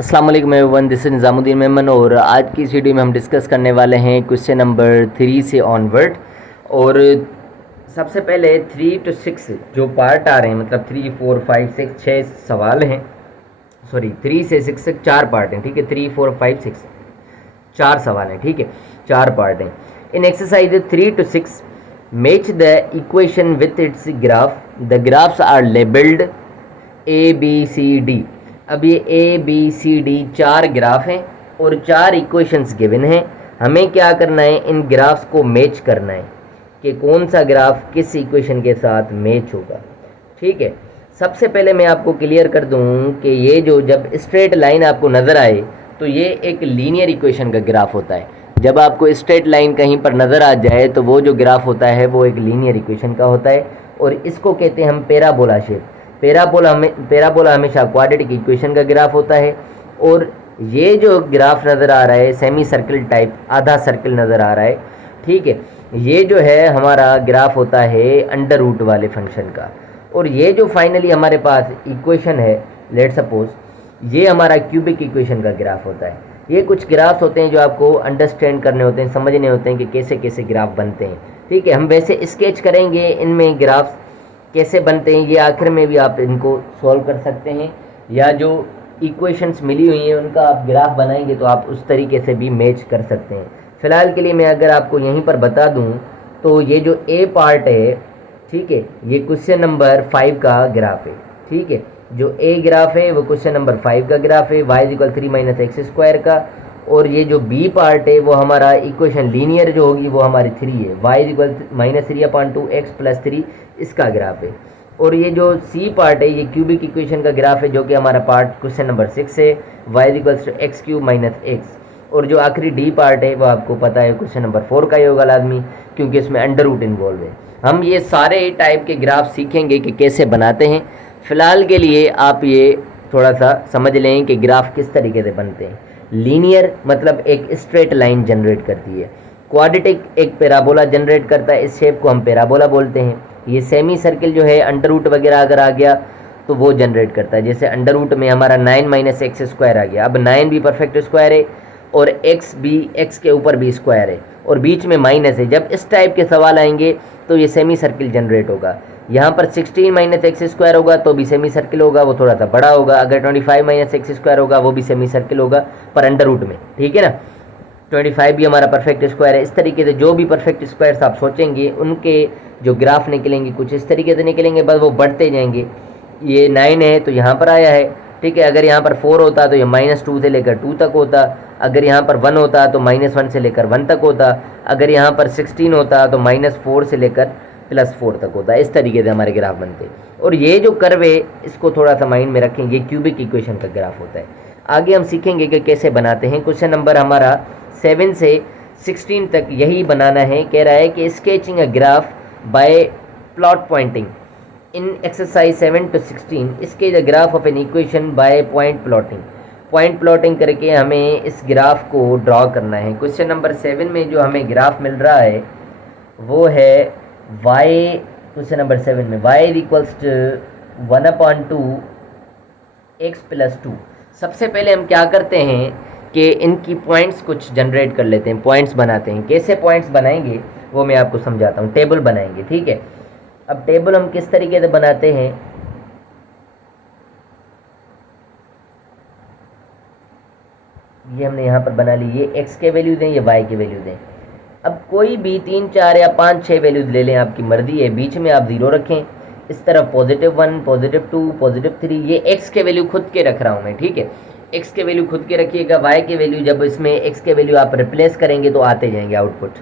अस्सलाम वालेकुम everyone, this is Nizamuddin Memon और आज की इस वीडियो में हम डिस्कस करने वाले हैं क्वेश्चन नंबर 3 से ऑनवर्ड। और सबसे पहले 3 to 6 जो पार्ट आ रहे हैं, मतलब 3, 4, 5, 6 6 सवाल हैं। सॉरी, 3 से 6 तक 4 पार्ट हैं, ठीक है। 3, 4, 5, 6 4 सवाल हैं, ठीक है। 4 पार्ट हैं। In exercise 3 to 6 match the equation with its graph. The graphs are labelled ABCD। अब ये ABCD 4 ग्राफ हैं और 4 इक्वेशंस गिवन हैं। हमें क्या करना है, इन ग्राफ्स को मैच करना है कि कौन सा ग्राफ किस इक्वेशन के साथ मैच होगा, ठीक है। सबसे पहले मैं आपको क्लियर कर दूं कि ये जो जब स्ट्रेट लाइन आपको नज़र आए तो ये एक लीनियर इक्वेशन का ग्राफ होता है। जब आपको स्ट्रेट लाइन कहीं पर नज़र आ जाए तो वो जो ग्राफ होता है वो एक लीनियर इक्वेशन का होता है और इसको कहते हैं हम पैराबोला शेप। पैराबोला हमेशा क्वाड्रेटिक इक्वेशन का ग्राफ होता है। और ये जो ग्राफ नज़र आ रहा है सेमी सर्कल टाइप, आधा सर्कल नज़र आ रहा है, ठीक है। ये जो है हमारा ग्राफ होता है अंडर रूट वाले फंक्शन का। और ये जो फाइनली हमारे पास इक्वेशन है, लेट सपोज ये हमारा क्यूबिक इक्वेशन का ग्राफ होता है। ये कुछ ग्राफ्स होते हैं जो आपको अंडरस्टैंड करने होते हैं, समझने होते हैं कि कैसे कैसे ग्राफ बनते हैं, ठीक है। हम वैसे स्केच करेंगे इनमें ग्राफ्स कैसे बनते हैं, ये आखिर में भी आप इनको सॉल्व कर सकते हैं, या जो इक्वेशंस मिली हुई हैं उनका आप ग्राफ बनाएंगे तो आप उस तरीके से भी मैच कर सकते हैं। फ़िलहाल के लिए मैं अगर आपको यहीं पर बता दूं तो ये जो ए पार्ट है, ठीक है, ये क्वेश्चन नंबर 5 का ग्राफ है, ठीक है। जो ए ग्राफ है वो क्वेश्चन नंबर 5 का ग्राफ है, y = 3 - x² का। और ये जो बी पार्ट है वो हमारा इक्वेशन लीनियर जो होगी वो हमारी 3 है, y = -3/2 x + 3 इसका ग्राफ है। और ये जो सी पार्ट है ये क्यूबिक इक्वेशन का ग्राफ है जो कि हमारा पार्ट क्वेश्चन नंबर 6 है, y = x³ - x। और जो आखिरी डी पार्ट है वो आपको पता है क्वेश्चन नंबर 4 का ही होगा लाजमी, क्योंकि इसमें अंडर रूट इन्वॉल्व है। हम ये सारे टाइप के ग्राफ सीखेंगे कि कैसे बनाते हैं। फ़िलहाल के लिए आप ये थोड़ा सा समझ लें कि ग्राफ किस तरीके से बनते हैं। लीनियर मतलब एक स्ट्रेट लाइन जनरेट करती है, क्वाड्रेटिक एक पैराबोला जनरेट करता है, इस शेप को हम पैराबोला बोलते हैं। ये सेमी सर्किल जो है अंडर रूट वगैरह अगर आ गया तो वो जनरेट करता है। जैसे अंडर रूट में हमारा 9 - x² आ गया, अब 9 भी परफेक्ट स्क्वायर है और x भी, x के ऊपर भी स्क्वायर है और बीच में माइनस है। जब इस टाइप के सवाल आएंगे तो ये सेमी सर्किल जनरेट होगा। यहाँ पर 16 - x² होगा तो भी सेमी सर्किल होगा, वो थोड़ा सा बड़ा होगा। अगर 25 - x² होगा वो भी सेमी सर्किल होगा पर अंडर रूट में, ठीक है ना। 25 भी हमारा परफेक्ट स्क्वायर है। इस तरीके से जो भी परफेक्ट स्क्वायर्स आप सोचेंगे उनके जो ग्राफ निकलेंगे कुछ इस तरीके से निकलेंगे, बस वो बढ़ते जाएंगे। ये 9 है तो यहाँ पर आया है, ठीक है। अगर यहाँ पर 4 होता तो ये -2 से लेकर 2 तक होता। अगर यहाँ पर 1 होता तो -1 से लेकर 1 तक होता। अगर यहाँ पर 16 होता तो -4 से लेकर +4 तक होता है। इस तरीके से हमारे ग्राफ बनते हैं। और ये जो कर्व है इसको थोड़ा सा माइंड में रखें, ये क्यूबिक इक्वेशन का ग्राफ होता है। आगे हम सीखेंगे कि कैसे बनाते हैं। क्वेश्चन नंबर हमारा 7 से 16 तक यही बनाना है। कह रहा है कि sketching a graph by plot pointing in exercise 7 to 16 sketch the graph of an equation by point plotting. Point plotting करके हमें इस ग्राफ को ड्रॉ करना है। क्वेश्चन नंबर 7 में जो हमें ग्राफ मिल रहा है वो है y, क्वेश्चन नंबर 7 में y = 1/2 x + 2। सबसे पहले हम क्या करते हैं कि इनकी पॉइंट्स कुछ जनरेट कर लेते हैं, पॉइंट्स बनाते हैं। कैसे पॉइंट्स बनाएंगे वो मैं आपको समझाता हूँ। टेबल बनाएंगे, ठीक है। अब टेबल हम किस तरीके से बनाते हैं, ये हमने यहाँ पर बना ली। ये x के वैल्यू दें, ये y के वैल्यू दें। अब कोई भी 3, 4 या 5, 6 वैल्यूज ले लें, आपकी मर्जी है। बीच में आप 0 रखें, इस तरफ +1, +2, +3। ये x के वैल्यू खुद के रख रहा हूँ मैं, ठीक है। x के वैल्यू खुद के रखिएगा, y के वैल्यू जब इसमें x के वैल्यू आप रिप्लेस करेंगे तो आते जाएंगे आउटपुट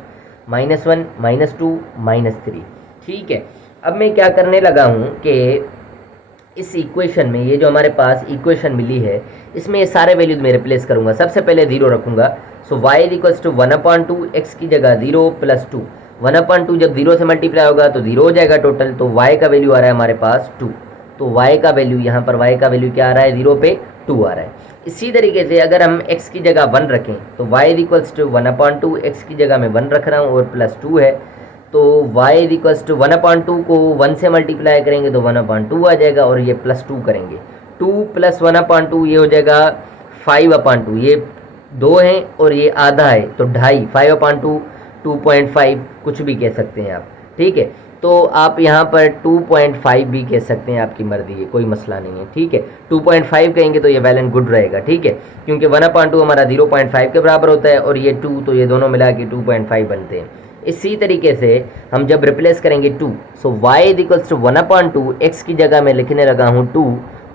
-1, -2, -3, ठीक है। अब मैं क्या करने लगा हूँ कि इस इक्वेशन में ये जो हमारे पास इक्वेशन मिली है इसमें ये सारे वैल्यूज मैं रिप्लेस करूँगा। सबसे पहले 0 रखूँगा। सो y = 1/2 x की जगह 0 + 2। 1/2 जब 0 से मल्टीप्लाई होगा तो 0 हो जाएगा टोटल। तो y का वैल्यू आ रहा है हमारे पास 2। तो y का वैल्यू यहाँ पर y का वैल्यू क्या आ रहा है, 0 पे 2 आ रहा है। इसी तरीके से अगर हम x की जगह 1 रखें तो y = 1/2 x की जगह मैं 1 रख रहा हूँ और +2 है। तो y = 1/2 को 1 से मल्टीप्लाई करेंगे तो 1/2 आ जाएगा और ये +2 करेंगे। 2 + 1/2 ये हो जाएगा 5/2, ये 2 हैं और ये आधा है तो 2.5, 5/2, 2.5 कुछ भी कह सकते हैं आप, ठीक है। तो आप यहाँ पर 2.5 भी कह सकते हैं, आपकी मर्जी है, कोई मसला नहीं है, ठीक है। 2.5 कहेंगे तो ये वेल एंड गुड रहेगा, ठीक है, क्योंकि 1/2 हमारा 0.5 के बराबर होता है और ये 2, तो ये दोनों मिला के 2.5 बनते हैं। इसी तरीके से हम जब रिप्लेस करेंगे 2, सो y इक्वल्स टू 1/2, x की जगह मैं लिखने लगा हूँ 2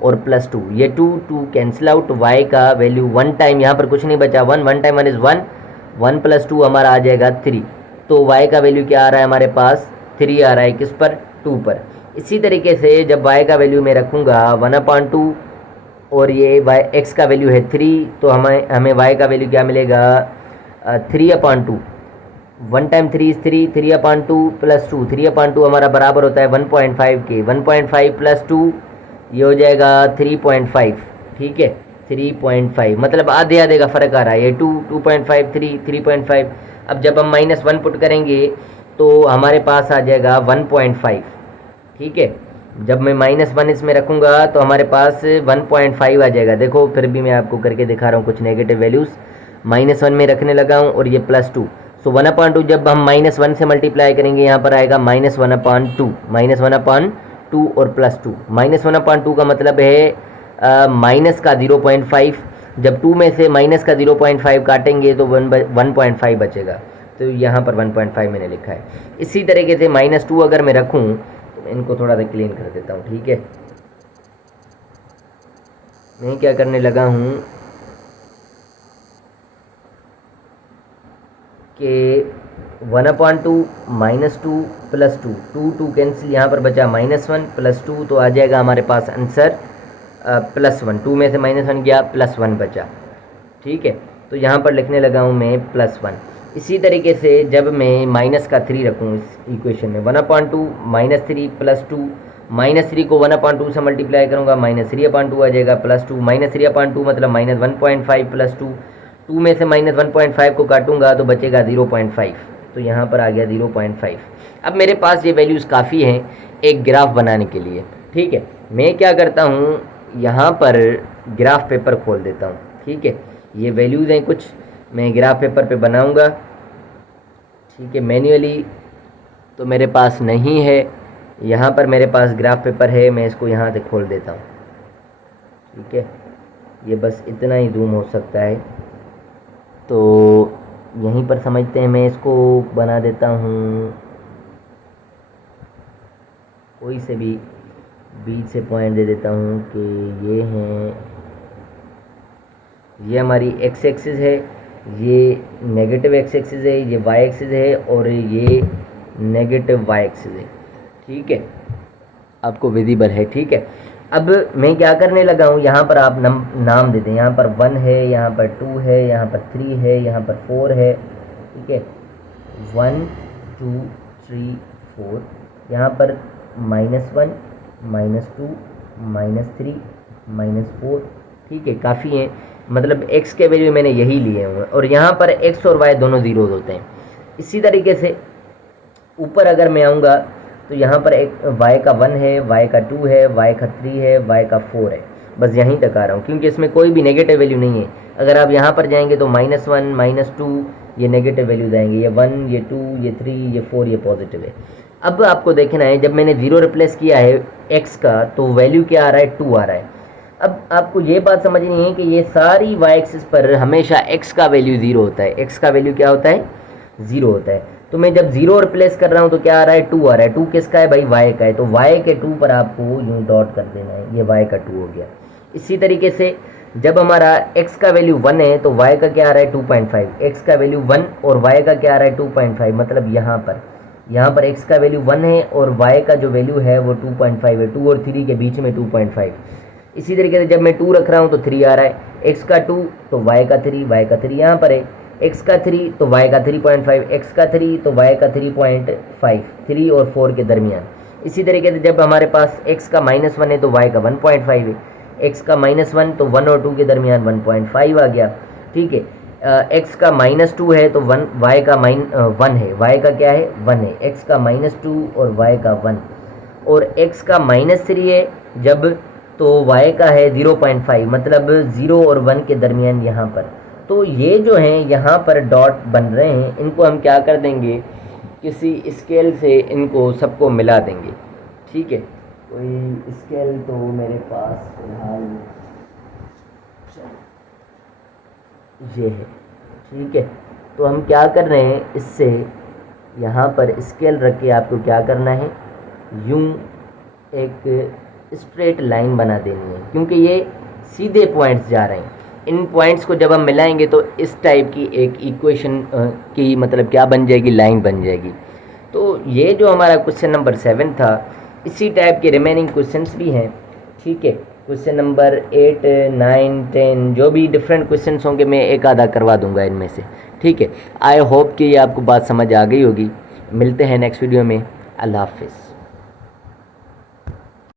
और +2, ये 2 कैंसिल आउट, y का वैल्यू 1 टाइम, यहाँ पर कुछ नहीं बचा, 1 टाइम 1 इज़ 1, 1 + 2 हमारा आ जाएगा 3, तो y का वैल्यू क्या आ रहा है हमारे पास, 3 आ रहा है, किस पर, 2 पर। इसी तरीके से जब y का वैल्यू मैं रखूँगा 1/2 और ये x का वैल्यू है 3, तो हमें y का वैल्यू क्या मिलेगा, 3/2, 1 टाइम 3 इज़ 3, 3/2 + 2, 3/2 हमारा बराबर होता है 1.5 के, 1.5 + 2 ये हो जाएगा 3.5, ठीक है, 3.5 मतलब आधे आधे का फ़र्क आ रहा है, ये 2.5, 3.5। अब जब हम -1 पुट करेंगे तो हमारे पास आ जाएगा 1.5, ठीक है। जब मैं -1 इसमें रखूँगा तो हमारे पास 1.5 आ जाएगा। देखो फिर भी मैं आपको करके दिखा रहा हूँ कुछ नेगेटिव वैल्यूज़, -1 में रखने लगा हूँ और ये +2, सो 1/2 जब हम -1 से मल्टीप्लाई करेंगे यहाँ पर आएगा -1/2, -1/2 और +2, -1/2 का मतलब है माइनस का 0.5, जब 2 में से माइनस का 0.5 काटेंगे तो 1.5 बचेगा, तो यहाँ पर 1.5 मैंने लिखा है। इसी तरीके से -2 अगर मैं रखूँ तो मैं इनको थोड़ा सा क्लीन कर देता हूँ, ठीक है। मैं क्या करने लगा हूँ कि 1/2 -2 +2, 2 कैंसिल, यहाँ पर बचा -1 +2, तो आ जाएगा हमारे पास आंसर +1, 2 में से -1 गया, +1 बचा, ठीक है। तो यहाँ पर लिखने लगा हूँ मैं +1। इसी तरीके से जब मैं -3 रखूँ इस इक्वेशन में, 1/2 -3 +2, -3 को 1/2 से मल्टीप्लाई करूँगा, -3/2 आ जाएगा, +2, -3/2 मतलब -1.5 +2, 2 में से -1.5 को काटूंगा तो बचेगा 0.5, तो यहाँ पर आ गया 0.5। अब मेरे पास ये वैल्यूज़ काफ़ी हैं एक ग्राफ बनाने के लिए, ठीक है। मैं क्या करता हूँ, यहाँ पर ग्राफ पेपर खोल देता हूँ, ठीक है। ये वैल्यूज़ हैं कुछ, मैं ग्राफ पेपर पे बनाऊँगा, ठीक है। मैन्युअली तो मेरे पास नहीं है, यहाँ पर मेरे पास ग्राफ पेपर है, मैं इसको यहाँ से खोल देता हूँ, ठीक है। ये बस इतना ही जूम हो सकता है, तो यहीं पर समझते हैं। मैं इसको बना देता हूँ कोई से भी बीच से पॉइंट दे देता हूँ कि ये हैं, ये हमारी x एक्सिस है, ये नेगेटिव x एक्सिस है, ये y एक्सिस है और ये नेगेटिव y एक्सिस है, ठीक है। आपको विजिबल है, ठीक है। अब मैं क्या करने लगा हूँ, यहाँ पर आप नाम दे दें, यहाँ पर 1 है, यहाँ पर 2 है, यहाँ पर 3 है, यहाँ पर 4 है, ठीक है। 1 2 3 4, यहाँ पर -1 -2 -3 -4, ठीक है, काफ़ी हैं। मतलब x के वैल्यू मैंने यही लिए हुए हैं और यहाँ पर x और y दोनों ज़ीरोज़ होते हैं। इसी तरीके से ऊपर अगर मैं आऊँगा तो यहाँ पर एक y का 1 है, y का 2 है, y का 3 है, y का 4 है, बस यहीं तक आ रहा हूँ क्योंकि इसमें कोई भी नेगेटिव वैल्यू नहीं है। अगर आप यहाँ पर जाएंगे तो -1 -2 ये नेगेटिव वैल्यूज आएंगे, ये 1 ये 2 ये 3 ये 4 ये पॉजिटिव है। अब आपको देखना है, जब मैंने 0 रिप्लेस किया है x का तो वैल्यू क्या आ रहा है, 2 आ रहा है। अब आपको ये बात समझनी है कि ये सारी y एक्सिस पर हमेशा x का वैल्यू 0 होता है, x का वैल्यू क्या होता है, 0 होता है। तो मैं जब 0 रिप्लेस कर रहा हूँ तो क्या आ रहा है, 2 आ रहा है। 2 किसका है भाई, y का है, तो y के 2 पर आपको यूँ डॉट कर देना है, ये y का 2 हो गया। इसी तरीके से जब हमारा x का वैल्यू 1 है तो y का क्या आ रहा है, 2.5, x का वैल्यू 1 और y का क्या आ रहा है, 2.5, मतलब यहाँ पर x का वैल्यू 1 है और y का जो वैल्यू है वो 2.5 है, 2 और 3 के बीच में 2.5। इसी तरीके से जब मैं 2 रख रहा हूँ तो 3 आ रहा है, x का 2 तो y का 3, y का 3 यहाँ पर है, x का 3 तो y का 3.5, x का 3 तो y का 3.5, 3 और 4 के दरमियान। इसी तरीके से जब हमारे पास x का -1 है तो y का 1.5 है, x का -1 तो 1 और 2 के दरमियान 1.5 आ गया, ठीक है। x का -2 है तो 1, y का 1 है, y का क्या है, 1 है, x का -2 और y का 1, और x का -3 है जब तो y का है 0.5, मतलब 0 और 1 के दरमियान यहाँ पर। तो ये जो हैं यहाँ पर डॉट बन रहे हैं, इनको हम क्या कर देंगे, किसी स्केल से इनको सबको मिला देंगे। ठीक है, कोई स्केल तो मेरे पास फिलहाल ये है। ठीक है, तो हम क्या कर रहे हैं, इससे यहाँ पर स्केल रख के आपको क्या करना है, यूं एक स्ट्रेट लाइन बना देनी है, क्योंकि ये सीधे पॉइंट्स जा रहे हैं। इन पॉइंट्स को जब हम मिलाएंगे तो इस टाइप की एक इक्वेशन की मतलब क्या बन जाएगी, लाइन बन जाएगी। तो ये जो हमारा क्वेश्चन नंबर 7 था, इसी टाइप के रिमेनिंग क्वेश्चंस भी हैं। ठीक है, क्वेश्चन नंबर 8, 9, 10 जो भी डिफरेंट क्वेश्चंस होंगे मैं एक आधा करवा दूंगा इनमें से। ठीक है, आई होप कि ये आपको बात समझ आ गई होगी। मिलते हैं नेक्स्ट वीडियो में। अल्लाह हाफिज़।